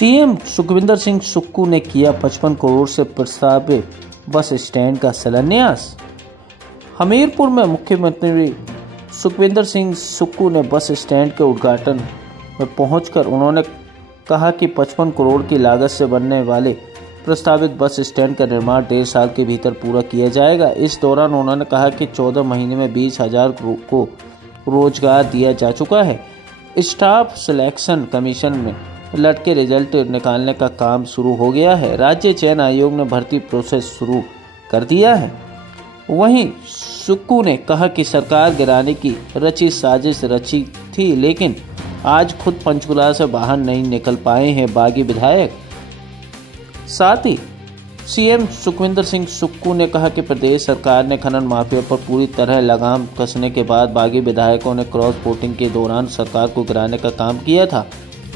CM Sukhvinder Singh Sukhu ने किया 55 करोड़ से प्रस्तावित बस स्टैंड का शिलान्यास। हमीरपुर में मुख्यमंत्री सुखविंदर सिंह सुक्खू ने बस स्टैंड के उद्घाटन में पहुंचकर उन्होंने कहा कि 55 करोड़ की लागत से बनने वाले प्रस्तावित बस स्टैंड का निर्माण 1.5 साल के भीतर पूरा किया जाएगा। इस दौरान उन्होंने कहा कि 14 महीने में 20,000 को रोजगार दिया जा चुका है। स्टाफ सिलेक्शन कमीशन में लटके रिजल्ट निकालने का काम शुरू हो गया है। राज्य चयन आयोग ने भर्ती प्रोसेस शुरू कर दिया है। वहीं सुक्खू ने कहा कि सरकार गिराने की साजिश रची थी, लेकिन आज खुद पंचकुला से बाहर नहीं निकल पाए हैं बागी विधायक। साथ ही सीएम सुखविंदर सिंह सुक्खू ने कहा कि प्रदेश सरकार ने खनन माफिया पर पूरी तरह लगाम कसने के बाद बागी विधायकों ने क्रॉस वोटिंग के दौरान सरकार को गिराने का काम किया था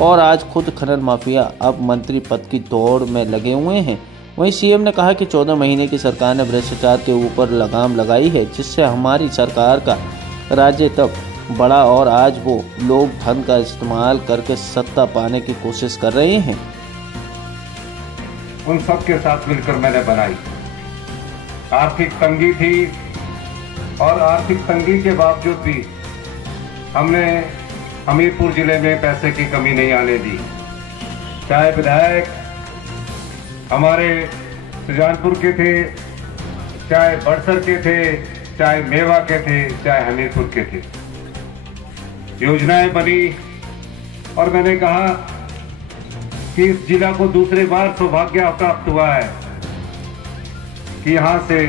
और आज खुद खनन माफिया अब मंत्री पद की दौड़ में लगे हुए हैं। वहीं सीएम ने कहा कि 14 महीने की सरकार ने भ्रष्टाचार के ऊपर लगाम लगाई है, जिससे हमारी सरकार का राज्य तब बढ़ा और आज वो लोग धन का इस्तेमाल करके सत्ता पाने की कोशिश कर रहे हैं। उन सब के साथ मिलकर मैंने बनाई। आर्थिक तंगी थी और आर्थिक तंगी के बावजूद भी हमने हमीरपुर जिले में पैसे की कमी नहीं आने दी। चाहे विधायक हमारे सुजानपुर के थे, चाहे बड़सर के थे, चाहे मेवा के थे, चाहे हमीरपुर के थे, योजनाएं बनी और मैंने कहा कि इस जिला को दूसरी बार सौभाग्य प्राप्त हुआ है कि यहां से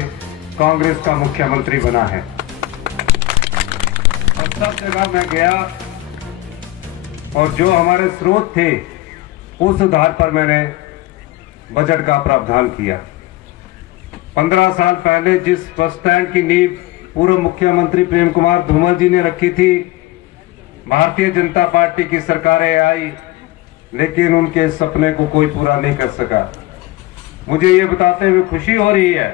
कांग्रेस का मुख्यमंत्री बना है। और सब जगह मैं गया और जो हमारे स्रोत थे उस आधार पर मैंने बजट का प्रावधान किया। 15 साल पहले जिस बस स्टैंड की नींव पूर्व मुख्यमंत्री प्रेम कुमार धूमल जी ने रखी थी, भारतीय जनता पार्टी की सरकारें आई लेकिन उनके सपने को कोई पूरा नहीं कर सका। मुझे ये बताते हुए खुशी हो रही है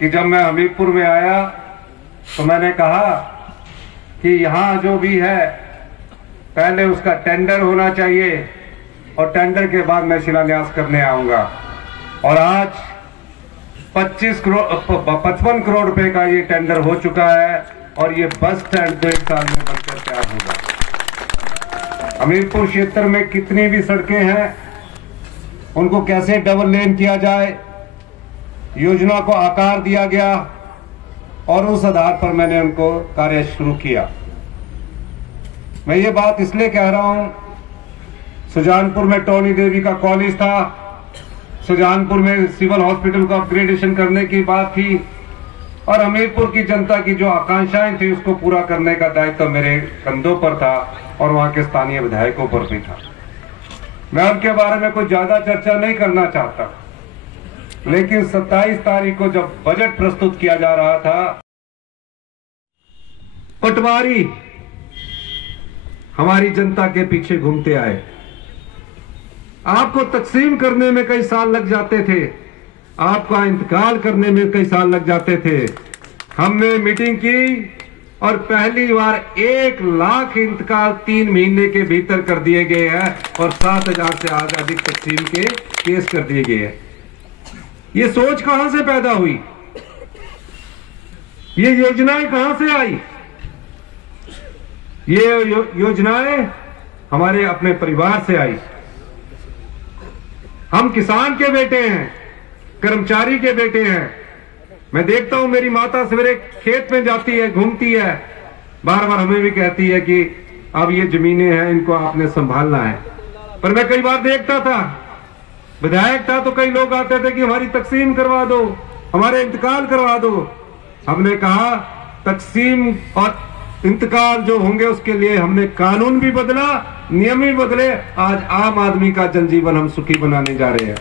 कि जब मैं हमीरपुर में आया तो मैंने कहा कि यहाँ जो भी है पहले उसका टेंडर होना चाहिए और टेंडर के बाद मैं शिलान्यास करने आऊंगा। और आज 55 करोड़ रुपए का ये टेंडर हो चुका है और ये बस स्टैंड 1 साल में बनकर तैयार होगा। हमीरपुर क्षेत्र में कितनी भी सड़कें हैं उनको कैसे डबल लेन किया जाए, योजना को आकार दिया गया और उस आधार पर मैंने उनको कार्य शुरू किया। मैं ये बात इसलिए कह रहा हूं, सुजानपुर में टोनी देवी का कॉलेज था, सुजानपुर में सिविल हॉस्पिटल को अपग्रेडेशन करने की बात थी और हमीरपुर की जनता की जो आकांक्षाएं थी उसको पूरा करने का दायित्व मेरे कंधों पर था और वहां के स्थानीय विधायकों पर भी था। मैं उनके बारे में कोई ज्यादा चर्चा नहीं करना चाहता, लेकिन 27 तारीख को जब बजट प्रस्तुत किया जा रहा था, पटवारी हमारी जनता के पीछे घूमते आए। आपको तकसीम करने में कई साल लग जाते थे, आपका इंतकाल करने में कई साल लग जाते थे। हमने मीटिंग की और पहली बार 1 लाख इंतकाल 3 महीने के भीतर कर दिए गए हैं और 7,000 से अधिक तकसीम के केस कर दिए गए हैं। ये सोच कहां से पैदा हुई? ये योजनाएं कहां से आई? ये योजनाएं हमारे अपने परिवार से आई। हम किसान के बेटे हैं, कर्मचारी के बेटे हैं। मैं देखता हूं मेरी माता सवेरे खेत में जाती है, घूमती है, बार बार हमें भी कहती है कि अब ये जमीनें हैं, इनको आपने संभालना है। पर मैं कई बार देखता था, विधायक था तो कई लोग आते थे कि हमारी तकसीम करवा दो, हमारे इंतकाल करवा दो। हमने कहा तकसीम और इंतकाल जो होंगे उसके लिए हमने कानून भी बदला, नियम भी बदले। आज आम आदमी का जनजीवन हम सुखी बनाने जा रहे हैं।